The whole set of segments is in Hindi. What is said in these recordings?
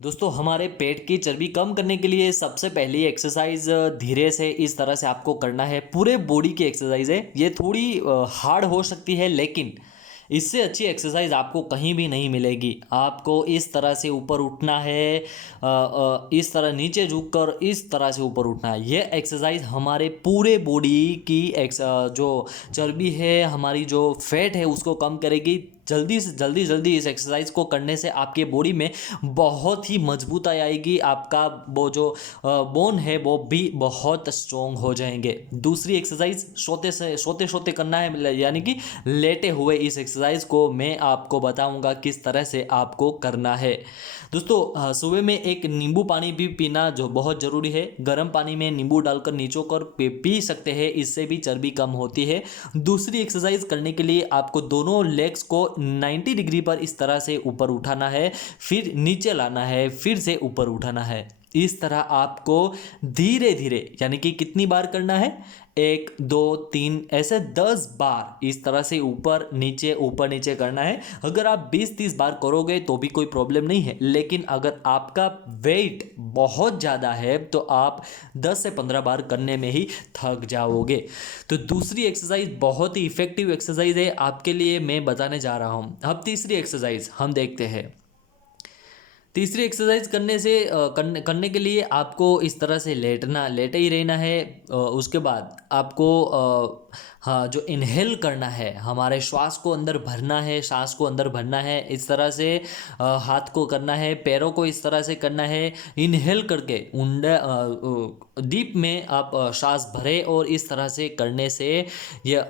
दोस्तों हमारे पेट की चर्बी कम करने के लिए सबसे पहली एक्सरसाइज धीरे से इस तरह से आपको करना है। पूरे बॉडी की एक्सरसाइज है, ये थोड़ी हार्ड हो सकती है लेकिन इससे अच्छी एक्सरसाइज आपको कहीं भी नहीं मिलेगी। आपको इस तरह से ऊपर उठना है, इस तरह नीचे झुककर इस तरह से ऊपर उठना है। ये एक्सरसाइज हमारे पूरे बॉडी की जो चर्बी है, हमारी जो फैट है उसको कम करेगी। जल्दी से जल्दी इस एक्सरसाइज को करने से आपके बॉडी में बहुत ही मजबूताई आएगी। आपका वो जो बोन है वो भी बहुत स्ट्रोंग हो जाएंगे। दूसरी एक्सरसाइज सोते सोते करना है, यानी कि लेटे हुए। इस एक्सरसाइज को मैं आपको बताऊंगा किस तरह से आपको करना है। दोस्तों सुबह में एक नींबू पानी भी पीना जो बहुत ज़रूरी है। गर्म पानी में नींबू डालकर निचोड़ कर पी सकते हैं, इससे भी चर्बी कम होती है। दूसरी एक्सरसाइज करने के लिए आपको दोनों लेग्स को 90 डिग्री पर इस तरह से ऊपर उठाना है, फिर नीचे लाना है, फिर से ऊपर उठाना है। इस तरह आपको धीरे धीरे, यानी कि कितनी बार करना है, 1 2 3 ऐसे 10 बार इस तरह से ऊपर नीचे करना है। अगर आप 20-30 बार करोगे तो भी कोई प्रॉब्लम नहीं है, लेकिन अगर आपका वेट बहुत ज़्यादा है तो आप 10 से 15 बार करने में ही थक जाओगे। तो दूसरी एक्सरसाइज बहुत ही इफेक्टिव एक्सरसाइज है आपके लिए, मैं बताने जा रहा हूँ। अब तीसरी एक्सरसाइज हम देखते हैं। तीसरी एक्सरसाइज करने के लिए आपको इस तरह से लेटे ही रहना है। उसके बाद आपको हाँ, जो इनहेल करना है, हमारे श्वास को अंदर भरना है, सांस को अंदर भरना है। इस तरह से हाथ को करना है, पैरों को इस तरह से करना है। इनहेल करके डीप में आप सांस भरें और इस तरह से करने से यह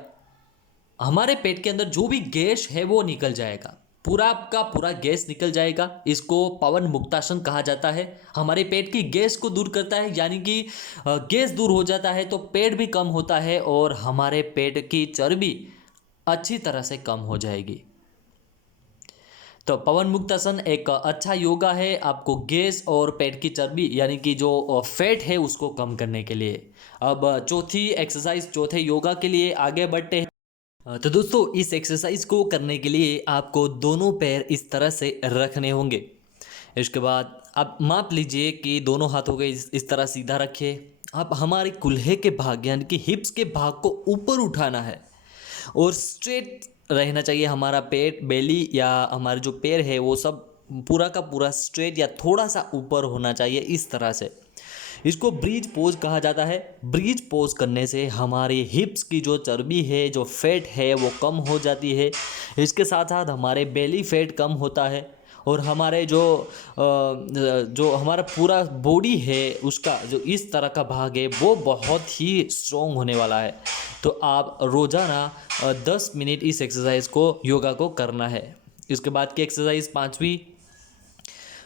हमारे पेट के अंदर जो भी गैस है वो निकल जाएगा। पूरा का पूरा गैस निकल जाएगा। इसको पवन मुक्तासन कहा जाता है। हमारे पेट की गैस को दूर करता है, यानी कि गैस दूर हो जाता है तो पेट भी कम होता है और हमारे पेट की चर्बी अच्छी तरह से कम हो जाएगी। तो पवन मुक्तासन एक अच्छा योगा है आपको गैस और पेट की चर्बी, यानी कि जो फैट है उसको कम करने के लिए। अब चौथी एक्सरसाइज, चौथे योगा के लिए आगे बढ़ते हैं। तो दोस्तों इस एक्सरसाइज को करने के लिए आपको दोनों पैर इस तरह से रखने होंगे। इसके बाद आप माप लीजिए कि दोनों हाथों को इस तरह सीधा रखिए। आप हमारे कुल्हे के भाग, यानी कि हिप्स के भाग को ऊपर उठाना है और स्ट्रेट रहना चाहिए। हमारा पेट, बेली या हमारे जो पैर है वो सब पूरा का पूरा स्ट्रेट या थोड़ा सा ऊपर होना चाहिए, इस तरह से। इसको ब्रीज पोज कहा जाता है। ब्रीज पोज करने से हमारी हिप्स की जो चर्बी है, जो फैट है वो कम हो जाती है। इसके साथ साथ हमारे बेली फैट कम होता है और हमारे जो हमारा पूरा बॉडी है उसका जो इस तरह का भाग है वो बहुत ही स्ट्रॉन्ग होने वाला है। तो आप रोज़ाना 10 मिनट इस एक्सरसाइज को, योगा को करना है। इसके बाद की एक्सरसाइज पांचवी,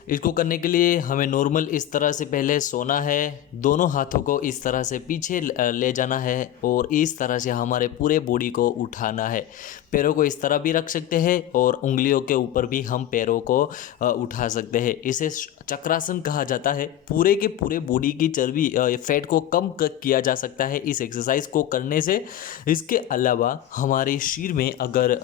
इसको करने के लिए हमें नॉर्मल इस तरह से पहले सोना है। दोनों हाथों को इस तरह से पीछे ले जाना है और इस तरह से हमारे पूरे बॉडी को उठाना है। पैरों को इस तरह भी रख सकते हैं और उंगलियों के ऊपर भी हम पैरों को उठा सकते हैं। इसे चक्रासन कहा जाता है। पूरे के पूरे बॉडी की चर्बी, फैट को कम किया जा सकता है इस एक्सरसाइज को करने से। इसके अलावा हमारे शरीर में अगर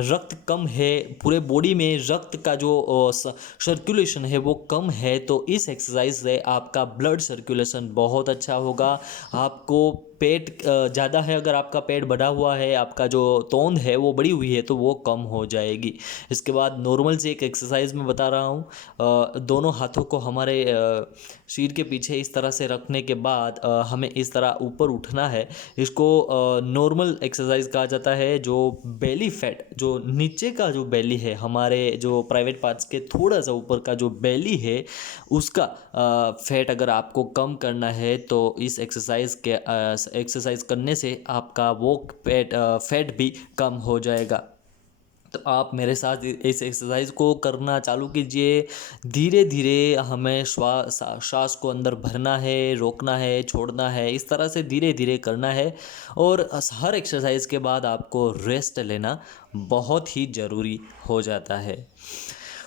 रक्त कम है, पूरे बॉडी में रक्त का जो सर्कुलेशन है वो कम है, तो इस एक्सरसाइज से आपका ब्लड सर्कुलेशन बहुत अच्छा होगा। आपको पेट ज़्यादा है, अगर आपका पेट बढ़ा हुआ है, आपका जो तोंद है वो बढ़ी हुई है तो वो कम हो जाएगी। इसके बाद नॉर्मल से एक एक्सरसाइज मैं बता रहा हूँ। दोनों हाथों को हमारे शरीर के पीछे इस तरह से रखने के बाद हमें इस तरह ऊपर उठना है। इसको नॉर्मल एक्सरसाइज कहा जाता है। जो बेली फैट, जो नीचे का जो बेली है, हमारे जो प्राइवेट पार्ट्स के थोड़ा सा ऊपर का जो बेली है उसका फैट अगर आपको कम करना है तो इस एक्सरसाइज करने से आपका वो फैट भी कम हो जाएगा। तो आप मेरे साथ इस एक्सरसाइज को करना चालू कीजिए। धीरे धीरे हमें श्वास को अंदर भरना है, रोकना है, छोड़ना है, इस तरह से धीरे धीरे करना है। और हर एक्सरसाइज के बाद आपको रेस्ट लेना बहुत ही ज़रूरी हो जाता है।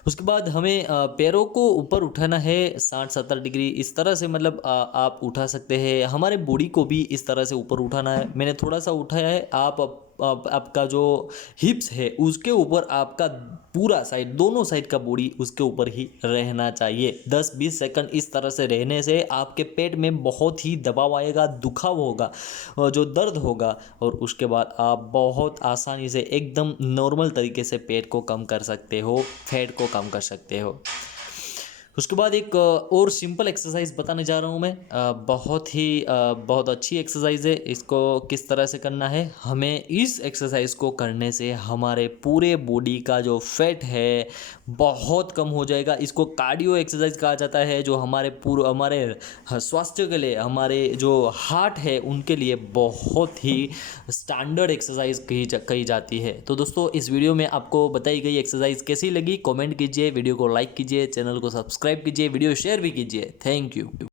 उसके बाद हमें पैरों को ऊपर उठाना है 60-70 डिग्री, इस तरह से, मतलब आप उठा सकते हैं। हमारे बॉडी को भी इस तरह से ऊपर उठाना है। मैंने थोड़ा सा उठाया है, आप आपका जो हिप्स है उसके ऊपर आपका पूरा साइड, दोनों साइड का बॉडी उसके ऊपर ही रहना चाहिए। 10-20 सेकंड इस तरह से रहने से आपके पेट में बहुत ही दबाव आएगा, दुखाव होगा, जो दर्द होगा, और उसके बाद आप बहुत आसानी से एकदम नॉर्मल तरीके से पेट को कम कर सकते हो, फैट को कम कर सकते हो। उसके बाद एक और सिंपल एक्सरसाइज बताने जा रहा हूँ मैं, बहुत अच्छी एक्सरसाइज है। इसको किस तरह से करना है, हमें इस एक्सरसाइज को करने से हमारे पूरे बॉडी का जो फैट है बहुत कम हो जाएगा। इसको कार्डियो एक्सरसाइज कहा जाता है, जो हमारे स्वास्थ्य के लिए, हमारे जो हार्ट है उनके लिए बहुत ही स्टैंडर्ड एक्सरसाइज कही जाती है। तो दोस्तों, इस वीडियो में आपको बताई गई एक्सरसाइज कैसी लगी कमेंट कीजिए, वीडियो को लाइक कीजिए, चैनल को सब्सक्राइब कीजिए, वीडियो शेयर भी कीजिए। Thank you.